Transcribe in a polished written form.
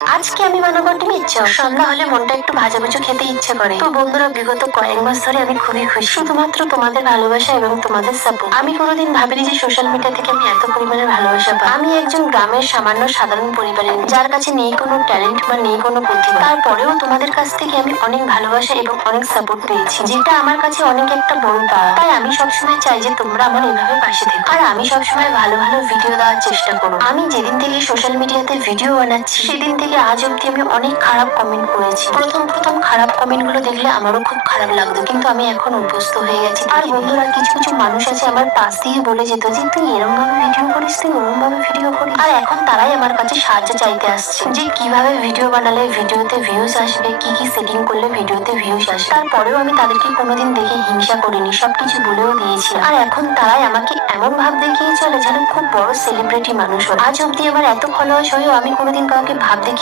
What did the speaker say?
আজকে আমি বানাবো ডিমের চপ। সন্ধ্যা হলে মনটা একটু ভাজাভুজো খেতে ইচ্ছে করে। তো বন্ধুরা, বিগত কয়েক মাস ধরে আমি খুবই খুশি, শুধুমাত্র তোমাদের ভালোবাসা এবং তোমাদের সাপোর্ট। আমি কোনোদিন ভাবিনি যে সোশ্যাল মিডিয়া থেকে আমি এত পরিমাণের ভালোবাসা পাই। আমি একজন গ্রামের সামান্য সাধারণ পরিবারের মেয়ে, যার কাছে নেই কোনো ট্যালেন্ট বা নেই কোনো প্রতিভা। তারপরেও তোমাদের কাছ থেকে আমি অনেক ভালোবাসা এবং অনেক সাপোর্ট পেয়েছি, যেটা আমার কাছে অনেক একটা বড় পাওয়া। তাই আমি সবসময় চাই যে তোমরা আমার এভাবে পাশে থেকো, আর আমি সবসময় ভালো ভালো ভিডিও দেওয়ার চেষ্টা করো। আমি যেদিন থেকে সোশ্যাল মিডিয়াতে ভিডিও বানাচ্ছি, সেদিন থেকে আজ অব্দি আমি অনেক খারাপ কমেন্ট করেছি। প্রথম প্রথম খারাপ কমেন্ট গুলো দেখলে আমারও খুব খারাপ লাগতো, কিন্তু আমি এখন অভ্যস্ত হয়ে গেছি। আর বন্ধুরা, কিছু কিছু মানুষ আছে আমার পাশ দিয়ে বলে যেত যে তুই এরকম ভাবে ভিডিও করিস, তুই ওরকম ভাবে ভিডিও করিস। আর এখন তারাই আমার কাছে সাহায্য চাইতে আসছে যে কিভাবে ভিডিও বানালে ভিডিওতে ভিউজ আসবে, কি কি সেটিং করলে ভিডিওতে ভিউজ আসবে। তারপরেও আমি তাদেরকে কোনোদিন দেখে হিংসা করিনি, সবকিছু বলেও দিয়েছি। আর এখন তারাই আমাকে এমন ভাব দেখিয়ে চলে যেন খুব বড় সেলিব্রিটি মানুষ হয়। আজ অব্দি আমার এত ফলোয়ার্স হয়েও আমি কোনোদিন কাউকে ভাব দেখিয়ে